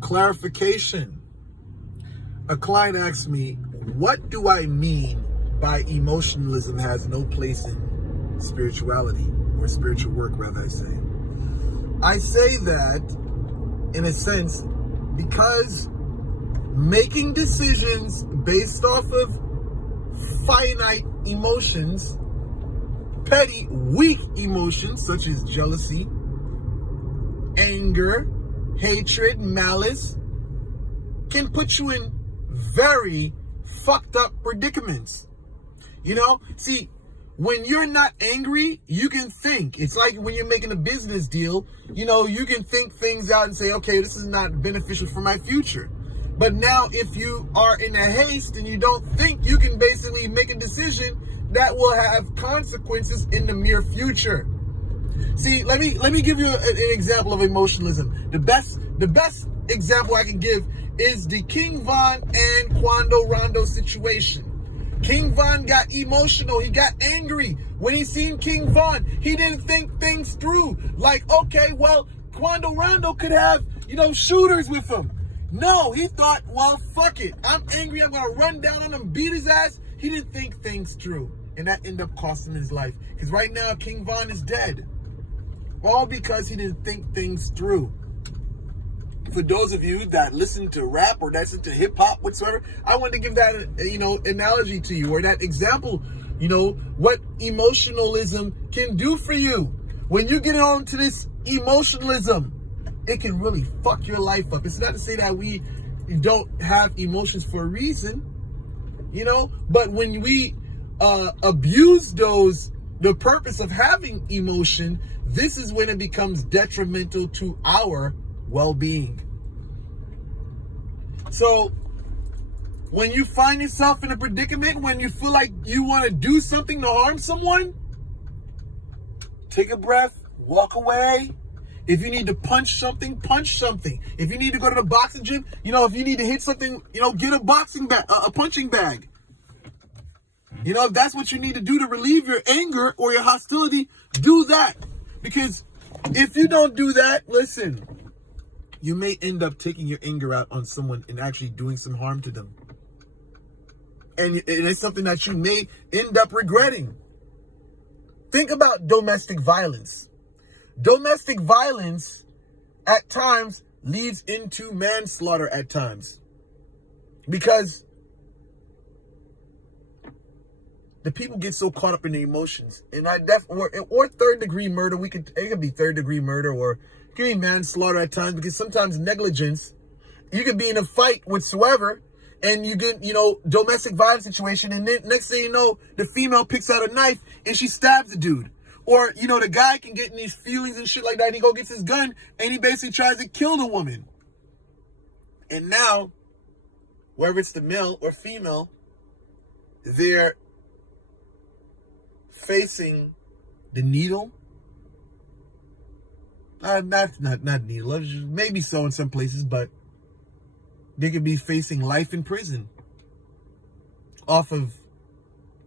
Clarification. A client asked me, what do I mean by emotionalism has no place in spirituality, or spiritual work, rather I say. I say that, in a sense, because making decisions based off of finite emotions, petty, weak emotions such as jealousy, anger, hatred, malice, can put you in very fucked up predicaments. See, when you're not angry, you can think. It's like when you're making a business deal, you can think things out and say, okay, this is not beneficial for my future. But now if you are in a haste and you don't think, you can basically make a decision that will have consequences in the near future. See, let me give you an example of emotionalism. The best example I can give is the King Von and Quando Rondo situation. King Von got emotional. He got angry. When he seen King Von, he didn't think things through. Like, okay, well, Quando Rondo could have, shooters with him. No, he thought, well, fuck it. I'm angry. I'm going to run down on him, beat his ass. He didn't think things through. And that ended up costing his life. Because right now, King Von is dead. All because he didn't think things through. For those of you that listen to rap or that listen to hip hop whatsoever, I want to give that, analogy to you, or that example, what emotionalism can do for you. When you get on to this emotionalism, it can really fuck your life up. It's not to say that we don't have emotions for a reason, but when we abuse the purpose of having emotion, this is when it becomes detrimental to our well-being. So when you find yourself in a predicament, when you feel like you want to do something to harm someone, take a breath, walk away. If you need to punch something, punch something. If you need to go to the boxing gym, if you need to hit something, get a boxing bag, a punching bag. If that's what you need to do to relieve your anger or your hostility, do that. Because if you don't do that, listen, you may end up taking your anger out on someone and actually doing some harm to them. And it's something that you may end up regretting. Think about domestic violence. Domestic violence at times leads into manslaughter at times. Because the people get so caught up in the emotions. And or third degree murder, it could be third degree murder, or it could be manslaughter at times, because sometimes negligence, you could be in a fight whatsoever, and you get, domestic violence situation, and then next thing you know, the female picks out a knife and she stabs the dude. Or, the guy can get in these feelings and shit like that, and he go gets his gun and he basically tries to kill the woman. And now, whether it's the male or female, they're facing the needle. Not needle. Maybe so in some places, but they could be facing life in prison off of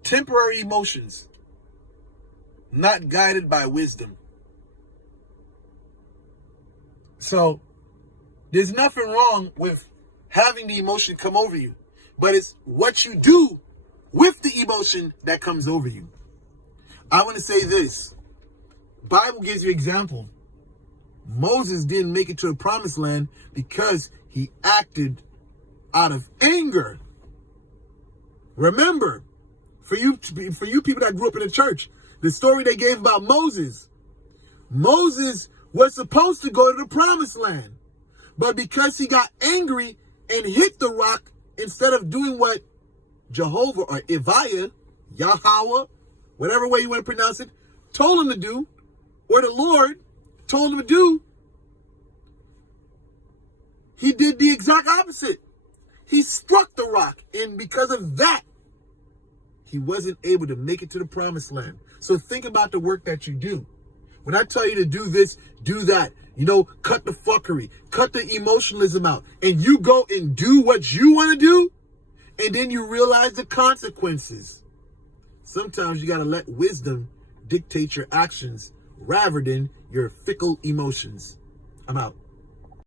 temporary emotions, not guided by wisdom. So there's nothing wrong with having the emotion come over you, but it's what you do with the emotion that comes over you. I want to say this. Bible gives you example. Moses didn't make it to the promised land because he acted out of anger. Remember, for you people that grew up in the church, the story they gave about Moses. Moses was supposed to go to the promised land. But because he got angry and hit the rock, instead of doing what Jehovah or Yahweh, whatever way you want to pronounce it, told him to do, or the Lord told him to do, he did the exact opposite. He struck the rock, and because of that, he wasn't able to make it to the promised land. So think about the work that you do. When I tell you to do this, do that. Cut the fuckery, cut the emotionalism out, and you go and do what you want to do, and then you realize the consequences. Sometimes you got to let wisdom dictate your actions rather than your fickle emotions. I'm out.